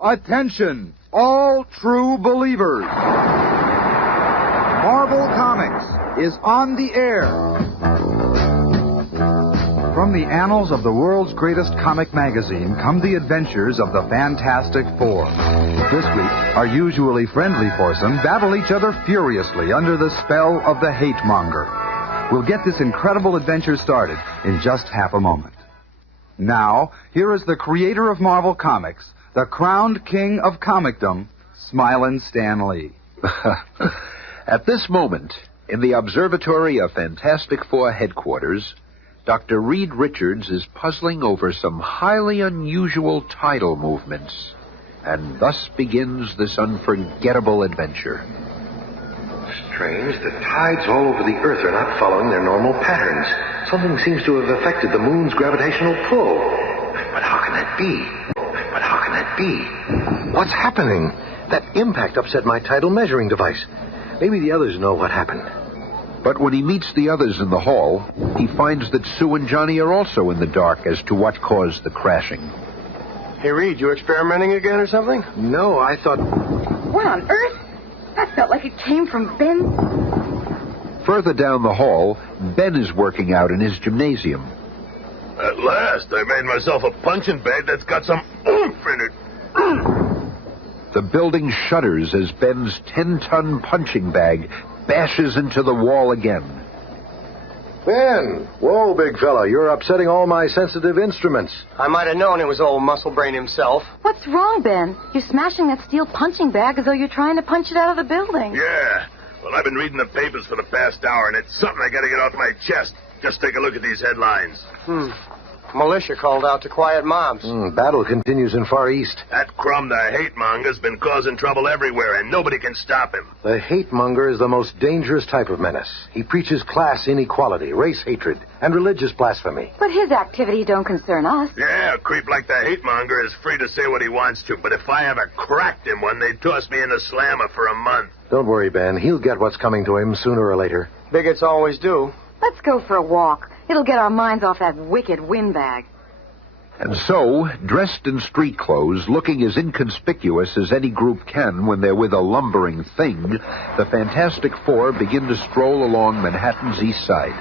Attention, all true believers. Marvel Comics is on the air. From the annals of the world's greatest comic magazine come the adventures of the Fantastic Four. This week, our usually friendly foursome battle each other furiously under the spell of the Hate Monger. We'll get this incredible adventure started in just half a moment. Now, here is the creator of Marvel Comics, the crowned king of comicdom, Smilin' Stan Lee. At this moment, in the observatory of Fantastic Four headquarters, Dr. Reed Richards is puzzling over some highly unusual tidal movements. And thus begins this unforgettable adventure. Strange, the tides all over the Earth are not following their normal patterns. Something seems to have affected the moon's gravitational pull. But how can that be? What's happening? That impact upset my tidal measuring device. Maybe the others know what happened. But when he meets the others in the hall, he finds that Sue and Johnny are also in the dark as to what caused the crashing. Hey, Reed, you experimenting again or something? No, I thought... What on earth? That felt like it came from Ben. Further down the hall, Ben is working out in his gymnasium. At last, I made myself a punching bag that's got some oomph in it. The building shudders as Ben's 10-ton punching bag bashes into the wall again. Ben! Whoa, big fella, you're upsetting all my sensitive instruments. I might have known it was old Muscle Brain himself. What's wrong, Ben? You're smashing that steel punching bag as though you're trying to punch it out of the building. Yeah. Well, I've been reading the papers for the past hour, and it's something I gotta get off my chest. Just take a look at these headlines. Militia called out to quiet mobs. Battle continues in Far East. That crumb, the hate monger's been causing trouble everywhere, and nobody can stop him. The hate monger is the most dangerous type of menace. He preaches class inequality, race hatred, and religious blasphemy. But his activities don't concern us. Yeah, a creep like the hate monger is free to say what he wants to, but if I ever cracked him one, they'd toss me in the slammer for a month. Don't worry, Ben. He'll get what's coming to him sooner or later. Bigots always do. Let's go for a walk. It'll get our minds off that wicked windbag. And so, dressed in street clothes, looking as inconspicuous as any group can when they're with a lumbering thing, the Fantastic Four begin to stroll along Manhattan's east side.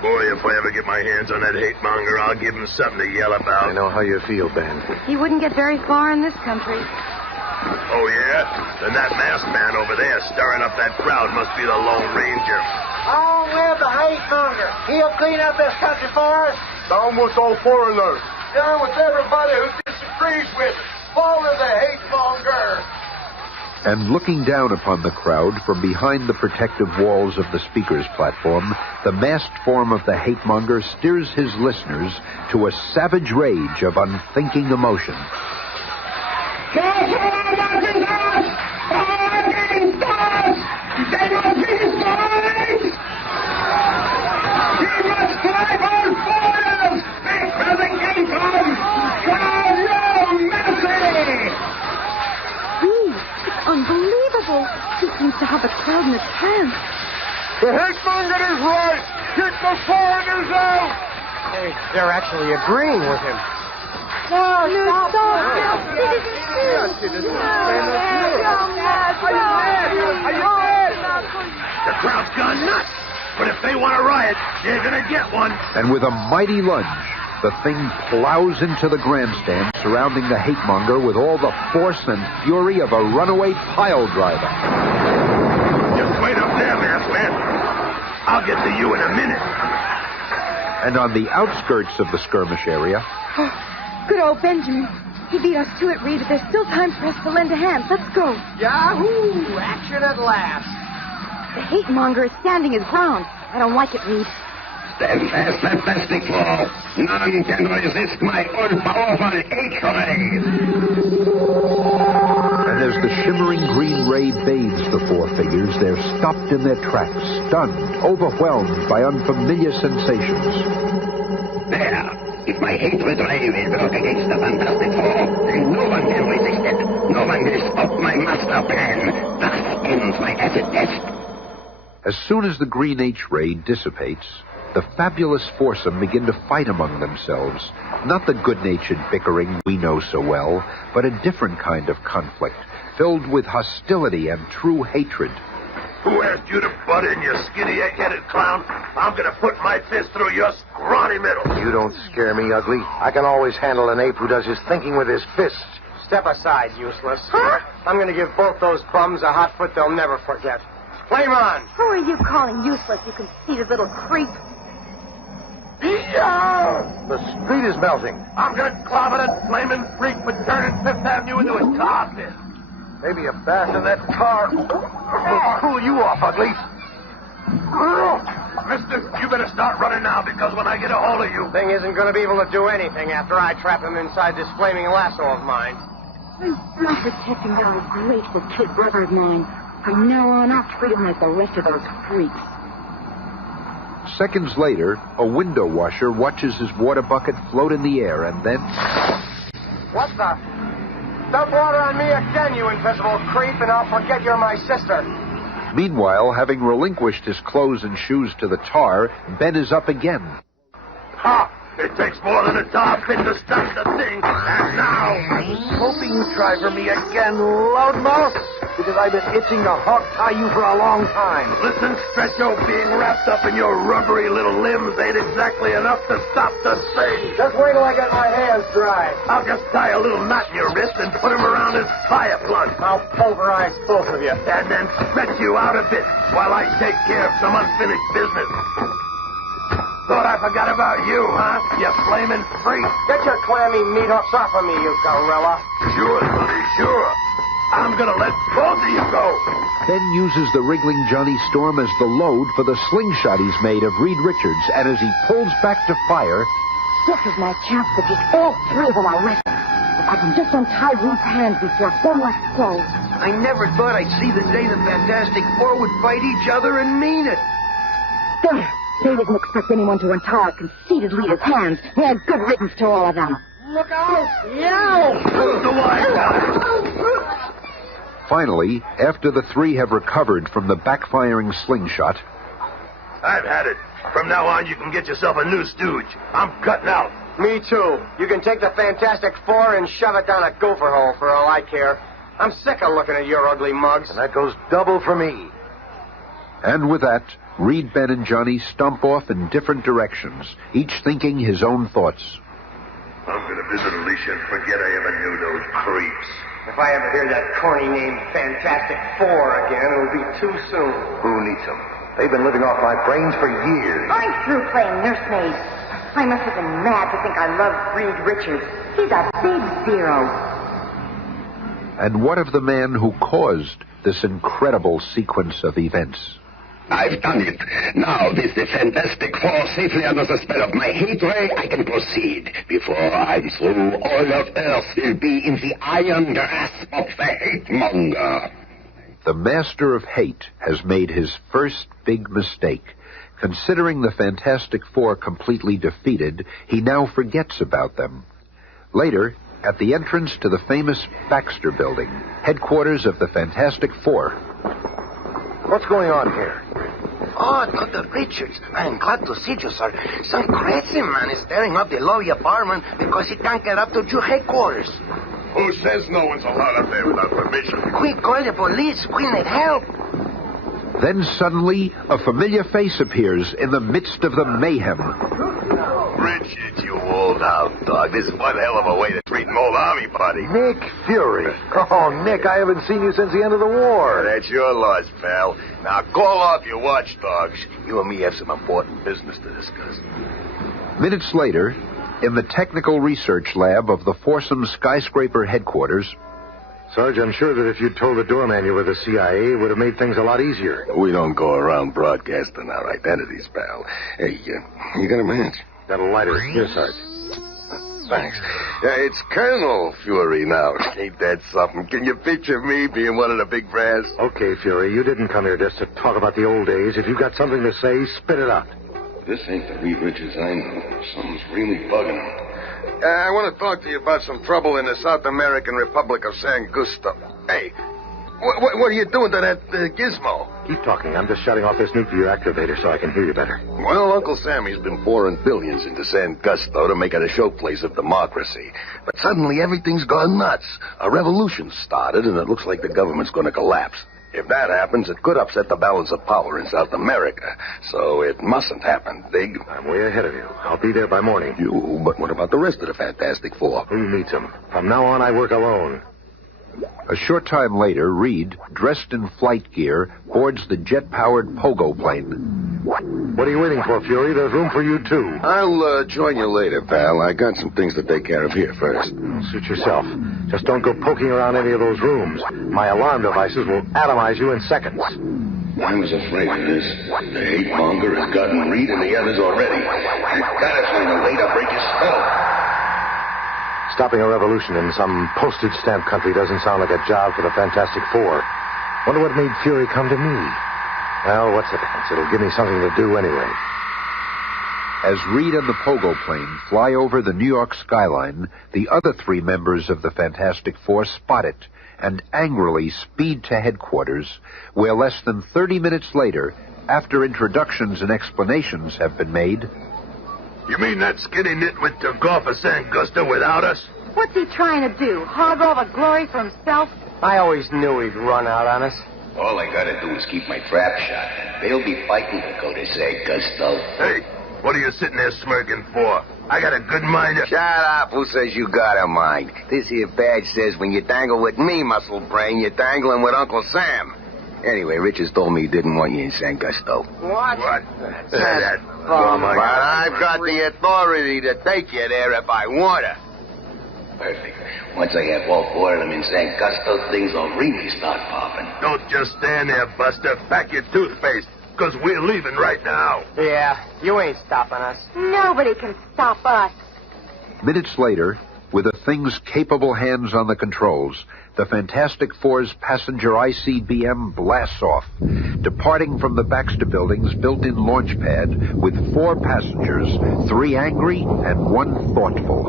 Boy, if I ever get my hands on that hate monger, I'll give him something to yell about. I know how you feel, Ben. He wouldn't get very far in this country. Oh, yeah? Then that masked man over there stirring up that crowd must be the Lone Ranger. Long live the hate monger. He'll clean up this country for us. Down with all foreigners. Down with everybody who disagrees with us. Follow the hate monger. And looking down upon the crowd from behind the protective walls of the speaker's platform, the masked form of the hate monger steers his listeners to a savage rage of unthinking emotion. Unbelievable. He seems to have a crowd in a trance. The hate monger is right. Get the foreigners out. Hey, they're actually agreeing with him. No, stop. It isn't true. The crowd's gone nuts. But if they want a riot, they're going to get one. And with a mighty lunge, the thing plows into the grandstand surrounding the hate monger with all the force and fury of a runaway pile driver. Just wait up there, masked man. I'll get to you in a minute. And on the outskirts of the skirmish area... Oh, good old Benjamin. He beat us to it, Reed, but there's still time for us to lend a hand. Let's go. Yahoo! Action at last. The hate monger is standing his ground. I don't like it, Reed. Stand fast, Fantastic Four. None can resist my all-powerful H-ray. And as the shimmering green ray bathes the four figures, they're stopped in their tracks, stunned, overwhelmed by unfamiliar sensations. There. If my hatred ray will work against the Fantastic Four, then no one can resist it. No one will stop my master plan. Thus ends my acid test. As soon as the green H-ray dissipates, the fabulous foursome begin to fight among themselves. Not the good-natured bickering we know so well, but a different kind of conflict, filled with hostility and true hatred. Who asked you to butt in, you skinny, egg-headed clown? I'm gonna put my fist through your scrawny middle. You don't scare me, ugly. I can always handle an ape who does his thinking with his fists. Step aside, useless. Huh? I'm going to give both those bums a hot foot they'll never forget. Flame on! Who are you calling useless, you conceited little creep? The street is melting. I'm gonna clobber that flaming freak for turning Fifth Avenue into a tar pit. Maybe a bash in that car will cool you off, ugly. Mister, you better start running now, because when I get a hold of you... Thing isn't going to be able to do anything after I trap him inside this flaming lasso of mine. I'm protecting that ungrateful kid brother of mine. From now on, I'll treat him like the rest of those freaks. Seconds later, a window washer watches his water bucket float in the air and then... What the... Dump water on me again, you invisible creep, and I'll forget you're my sister. Meanwhile, having relinquished his clothes and shoes to the tar, Ben is up again. Ha! It takes more than a tar pit to stop the thing. And now... I was hoping you'd try for me again, loudmouth, because I've been itching to hog-tie you for a long time. Listen, Stretcho, being wrapped up in your rubbery little limbs ain't exactly enough to stop the thing. Just wait till I get my hands dry. I'll just tie a little knot in your wrist and put him around his fire plug. I'll pulverize both of you. And then stretch you out a bit while I take care of some unfinished business. Thought I forgot about you, huh? You flaming freak. Get your clammy meat hooks off of me, you gorilla. Sure, buddy, sure. I'm gonna let both of you go. Ben uses the wriggling Johnny Storm as the load for the slingshot he's made of Reed Richards, and as he pulls back to fire... This is my chance to get all three of them arrested. If I can just untie Reed's hands before so much goes. I never thought I'd see the day the Fantastic Four would fight each other and mean it. There. They didn't expect anyone to untie a conceited leader's hands. Yeah, good riddance to all of them. Look out! Yeah! Who's the wise guy? Finally, after the three have recovered from the backfiring slingshot... I've had it. From now on, you can get yourself a new stooge. I'm cutting out. Me too. You can take the Fantastic Four and shove it down a gopher hole for all I care. I'm sick of looking at your ugly mugs. And that goes double for me. And with that, Reed, Ben, and Johnny stomp off in different directions, each thinking his own thoughts. I'm going to visit Alicia and forget I ever knew those creeps. If I ever hear that corny name Fantastic Four again, it'll be too soon. Who needs them? They've been living off my brains for years. I'm through playing nursemaid. I must have been mad to think I loved Reed Richards. He's a big zero. And what of the man who caused this incredible sequence of events? I've done it. Now, with the Fantastic Four safely under the spell of my hate ray, I can proceed. Before I'm through, all of Earth will be in the iron grasp of the hate monger. The master of hate has made his first big mistake. Considering the Fantastic Four completely defeated, he now forgets about them. Later, at the entrance to the famous Baxter Building, headquarters of the Fantastic Four. What's going on here? Oh, Dr. Richards, I'm glad to see you, sir. Some crazy man is tearing up the lobby apartment because he can't get up to your headquarters. Who says no one's allowed up there without permission? Quick, call the police. We need help. Then suddenly, a familiar face appears in the midst of the mayhem. Richard, you old hound dog. This is one hell of a way to treat an old army buddy. Nick Fury. Oh, Nick, I haven't seen you since the end of the war. That's your loss, pal. Now call off your watchdogs. You and me have some important business to discuss. Minutes later, in the technical research lab of the Foursome Skyscraper headquarters... Sarge, I'm sure that if you'd told the doorman you were the CIA, it would have made things a lot easier. We don't go around broadcasting our identities, pal. Hey, you got a match? Got a lighter. Here, Sarge. Thanks. It's Colonel Fury now. Ain't that something? Can you picture me being one of the big brass? Okay, Fury, you didn't come here just to talk about the old days. If you've got something to say, spit it out. This ain't the Reed Richards I know. Something's really bugging him. I want to talk to you about some trouble in the South American Republic of San Gusto. Hey, What are you doing to that gizmo? Keep talking. I'm just shutting off this nuclear activator so I can hear you better. Well, Uncle Sammy's been pouring billions into San Gusto to make it a showplace of democracy. But suddenly everything's gone nuts. A revolution started, and it looks like the government's going to collapse. If that happens, it could upset the balance of power in South America. So it mustn't happen, Dig. I'm way ahead of you. I'll be there by morning. You? But what about the rest of the Fantastic Four? Who needs them? From now on, I work alone. A short time later, Reed, dressed in flight gear, boards the jet-powered pogo plane. What are you waiting for, Fury? There's room for you, too. I'll join you later, pal. I got some things to take care of here first. Suit yourself. Just don't go poking around any of those rooms. My alarm devices will atomize you in seconds. I was afraid of this. The hate monger has gotten Reed and the others already. I gotta find a way to break his spell. Stopping a revolution in some postage stamp country doesn't sound like a job for the Fantastic Four. Wonder what made Fury come to me. Well, what's the difference? It'll give me something to do anyway. As Reed and the pogo plane fly over the New York skyline, the other three members of the Fantastic Four spot it and angrily speed to headquarters, where less than 30 minutes later, after introductions and explanations have been made... You mean that skinny nitwit took off of San Gusto without us? What's he trying to do? Hog all the glory for himself? I always knew he'd run out on us. All I gotta do is keep my trap shut, and they'll be fighting to go to San Gusto. Hey, what are you sitting there smirking for? I got a good mind to... Shut up. Who says you got a mind? This here badge says when you dangle with me, muscle brain, you're dangling with Uncle Sam. Anyway, Richards told me he didn't want you in San Gusto. What? That But I've got the authority to take you there if I want to. Perfect. Once I have all four of them in San Gusto, things will really start popping. Don't just stand there, Buster. Pack your toothpaste, because we're leaving right now. Yeah, you ain't stopping us. Nobody can stop us. Minutes later, with the Thing's capable hands on the controls, the Fantastic Four's passenger ICBM blasts off, departing from the Baxter Building's built-in launch pad with 4 passengers, 3 angry and 1 thoughtful.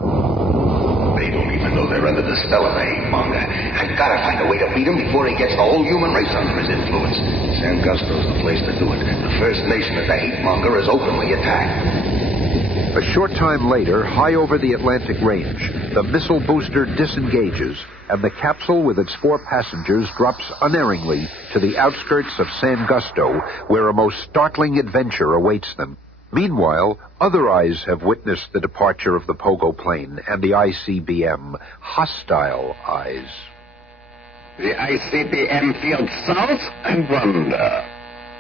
They don't even know they're under the spell of the hate monger. I gotta find a way to beat him before he gets the whole human race under his influence. San Gusto's the place to do it. The first nation of the hate monger is openly attacked. A short time later, high over the Atlantic Range, the missile booster disengages, and the capsule with its 4 passengers drops unerringly to the outskirts of San Gusto, where a most startling adventure awaits them. Meanwhile, other eyes have witnessed the departure of the pogo plane and the ICBM, hostile eyes. The ICBM field south and wonder.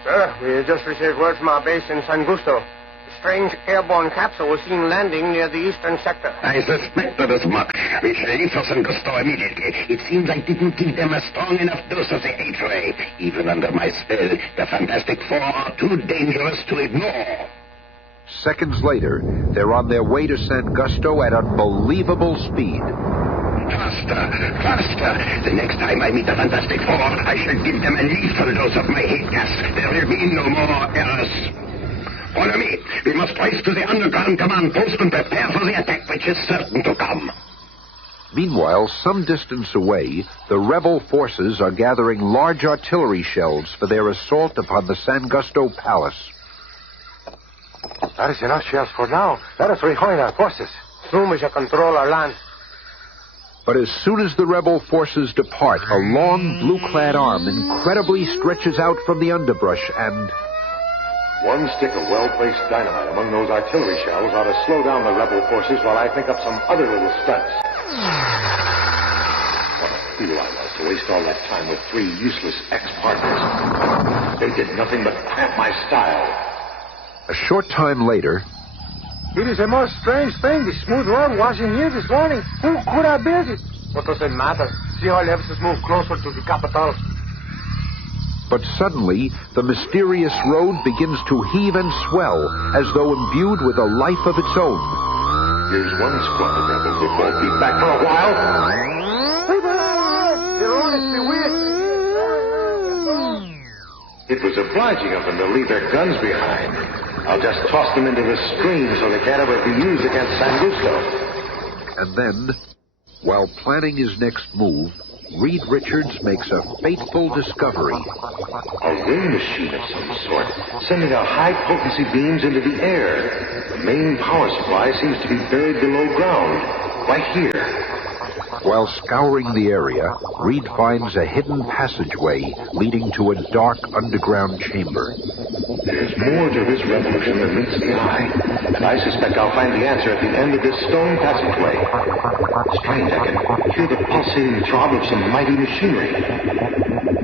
Sir, we just received word from our base in San Gusto. A strange airborne capsule was seen landing near the eastern sector. I suspected as much. We shall leave for San Gusto immediately. It seems I didn't give them a strong enough dose of the hate ray. Even under my spell, the Fantastic Four are too dangerous to ignore. Seconds later, they're on their way to San Gusto at unbelievable speed. Faster, faster. The next time I meet the Fantastic Four, I shall give them a lethal dose of my hate gas. There will be no more errors. Follow me. We must race to the underground command post and prepare for the attack which is certain to come. Meanwhile, some distance away, the rebel forces are gathering large artillery shells for their assault upon the San Gusto Palace. That is enough shells for now. Let us rejoin our forces. Soon we shall control our land. But as soon as the rebel forces depart, a long blue-clad arm incredibly stretches out from the underbrush and... One stick of well-placed dynamite among those artillery shells ought to slow down the rebel forces while I think up some other little stunts. What a fool I was to waste all that time with 3 useless ex-partners. They did nothing but cramp my style. A short time later... It is a most strange thing, the smooth road washing here this morning. Who could have built it? What does it matter? See how it helps us move closer to the capital. But suddenly, the mysterious road begins to heave and swell, as though imbued with a life of its own. Here's one squad of rebels who won't be back for a while. It was obliging of them to leave their guns behind. I'll just toss them into the stream so they can't ever be used against San Gusto. And then, while planning his next move, Reed Richards makes a fateful discovery. A ray machine of some sort, sending out high-potency beams into the air. The main power supply seems to be buried below ground, right here. While scouring the area, Reed finds a hidden passageway leading to a dark underground chamber. There's more to this revolution than meets the eye, and I suspect I'll find the answer at the end of this stone passageway. Strange, I can hear the pulsating throb of some mighty machinery.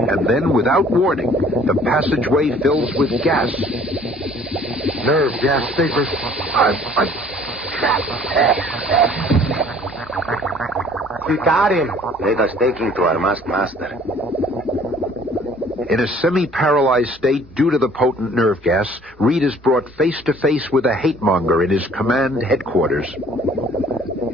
And then, without warning, the passageway fills with gas. Nerve gas vapors. We got him. Let us take him to our masked master. In a semi-paralyzed state due to the potent nerve gas, Reed is brought face-to-face with a hate-monger in his command headquarters.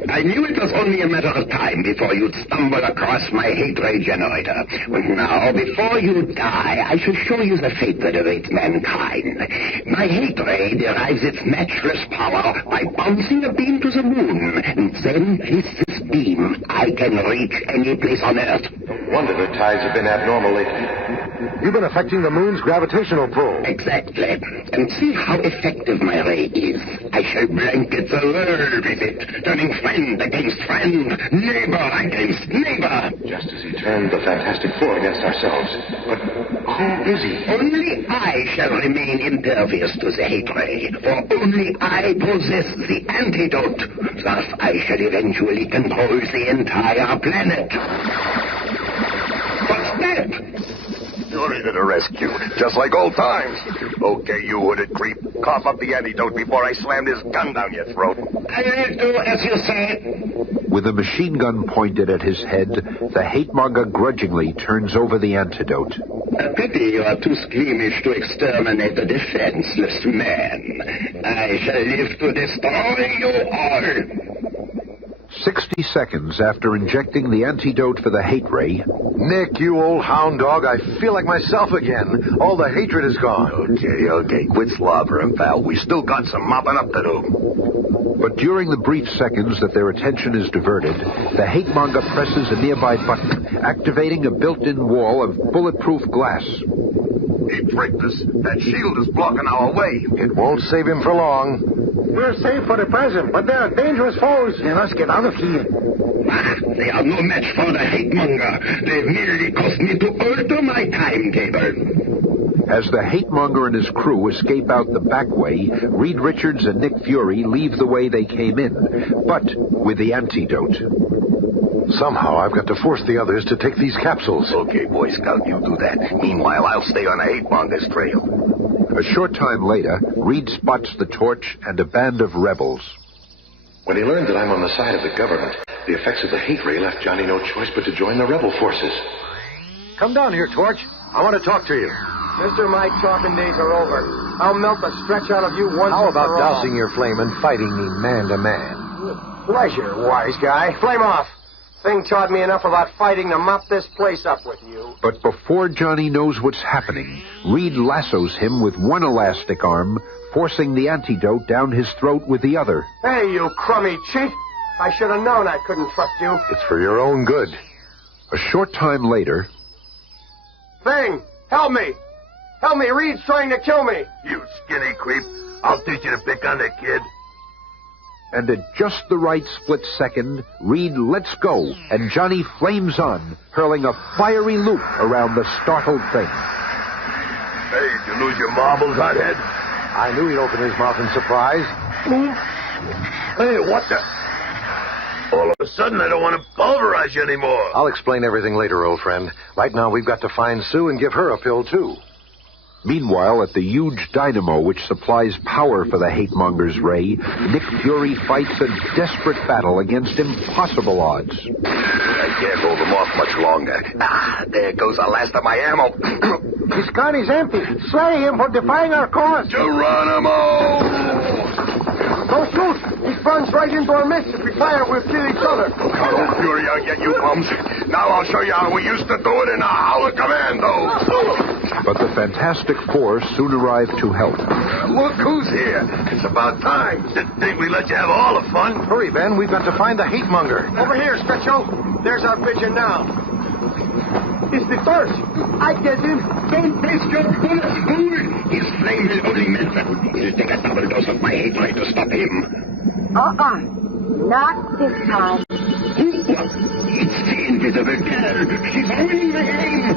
I knew it was only a matter of time before you'd stumble across my hate ray generator. But now, before you die, I shall show you the fate that awaits mankind. My hate ray derives its matchless power by bouncing a beam to the moon. And then, with this beam, I can reach any place on Earth. No wonder the tides have been abnormal lately. You've been affecting the moon's gravitational pull. Exactly. And see how effective my ray is. I shall blanket the world with it, turning friend against friend, neighbor against neighbor. Just as he turned the Fantastic Four against ourselves. But who is he? Only I shall remain impervious to the hate ray, for only I possess the antidote. Thus I shall eventually control the entire planet. What's that? Fury to the rescue, just like old times. Okay, you hooded creep. Cough up the antidote before I slam this gun down your throat. I'll do as you say. With a machine gun pointed at his head, the hate-monger grudgingly turns over the antidote. A pity you are too squeamish to exterminate a defenseless man. I shall live to destroy you all. 60 seconds after injecting the antidote for the hate ray... Nick, you old hound dog, I feel like myself again. All the hatred is gone. Okay, quit slobbering, pal. We still got some mopping up to do. But during the brief seconds that their attention is diverted, the hate-monger presses a nearby button, activating a built-in wall of bulletproof glass. He tricked us. That shield is blocking our way. It won't save him for long. We're safe for the present, but there are dangerous foes. Then let's get out of here. They are no match for the hate-monger. They've merely caused me to alter my timetable. As the hate-monger and his crew escape out the back way, Reed Richards and Nick Fury leave the way they came in, but with the antidote. Somehow I've got to force the others to take these capsules. Okay, Boy Scout, you do that. Meanwhile, I'll stay on the hate-monger's trail. A short time later, Reed spots the Torch and a band of rebels. When he learned that I'm on the side of the government, the effects of the hate ray left Johnny no choice but to join the rebel forces. Come down here, Torch. I want to talk to you. Mister, my talking days are over. I'll melt the stretch out of you once How and about for all. dousing your flame and fighting me man to man? Pleasure, wise guy. Flame off. Thing taught me enough about fighting to mop this place up with you. But before Johnny knows what's happening, Reed lassos him with one elastic arm, forcing the antidote down his throat with the other. Hey, you crummy cheat. I should have known I couldn't trust you. It's for your own good. A short time later... Thing, help me. Help me, Reed's trying to kill me. You skinny creep. I'll teach you to pick on the kid. And at just the right split second, Reed lets go, and Johnny flames on, hurling a fiery loop around the startled thing. Hey, did you lose your marbles, hothead? I knew he'd open his mouth in surprise. Hey, what the... All of a sudden, I don't want to pulverize you anymore. I'll explain everything later, old friend. Right now, we've got to find Sue and give her a pill, too. Meanwhile, at the huge dynamo which supplies power for the hate-monger's ray, Nick Fury fights a desperate battle against impossible odds. I can't hold them off much longer. Ah, there goes the last of my ammo. His gun is empty. Slay him for defying our cause. Geronimo! Don't shoot. He runs right into our midst. If we fire, we'll kill each other. Oh, Fury, I'll get you bums. Now I'll show you how we used to do it in a Howler Commando. But the Fantastic Four soon arrive to help. Look who's here. It's about time. Didn't think we'd let you have all the fun. Hurry, Ben. We've got to find the hate monger. Over here, Stretcho. There's our vision now. It's the torch. I get him. Don't waste your bullets, fool! His flame will only melt them. It'll take a double dose of my hate ray to stop him. Not this time. It's the invisible girl. She's winning the game.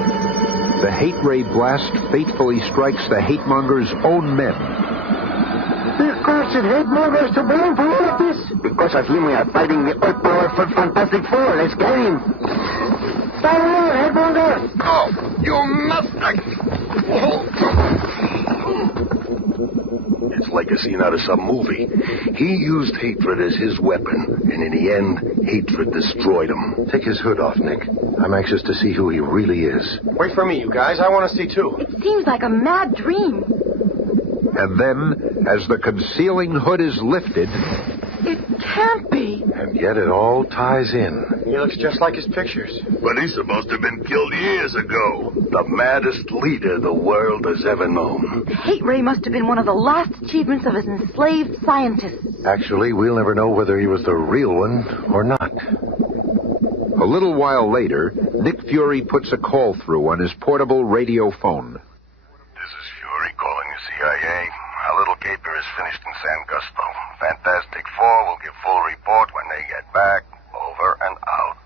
The hate ray blast fatefully strikes the hate monger's own men. This cursed hate mongers to blame for all of this. Because of him, we are fighting the all-powerful Fantastic Four. Let's get him. Stop alone, hate monger. Oh, you must... It's like a scene out of some movie. He used hatred as his weapon, and in the end, hatred destroyed him. Take his hood off, Nick. I'm anxious to see who he really is. Wait for me, you guys. I want to see, too. It seems like a mad dream. And then, as the concealing hood is lifted, It can't be. And yet it all ties in. He looks just like his pictures. But he's supposed to have been killed years ago. The maddest leader the world has ever known. The hate ray must have been one of the last achievements of his enslaved scientists. Actually, we'll never know whether he was the real one or not. a little while later, Nick Fury puts a call through on his portable radio phone. This is Fury calling the CIA. Our little caper is finished in San Gusto. Fantastic Four will give full report when they get back. Over and out.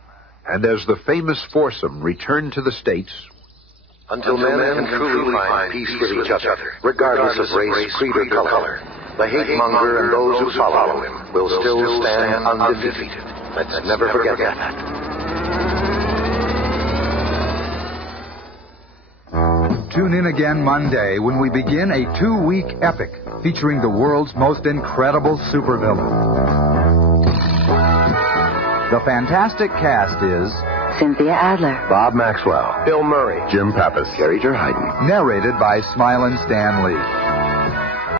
And as the famous foursome return to the States... Until men can truly find peace with each other, regardless of race, creed, or color, the hate-monger and those who follow him will still stand undefeated. Let's never forget that. Tune in again Monday when we begin a 2-week epic featuring the world's most incredible supervillain. The fantastic cast is Cynthia Adler, Bob Maxwell, Bill Murray, Jim Pappas, Carrie Hayden. narrated by Smilin' Stan Lee.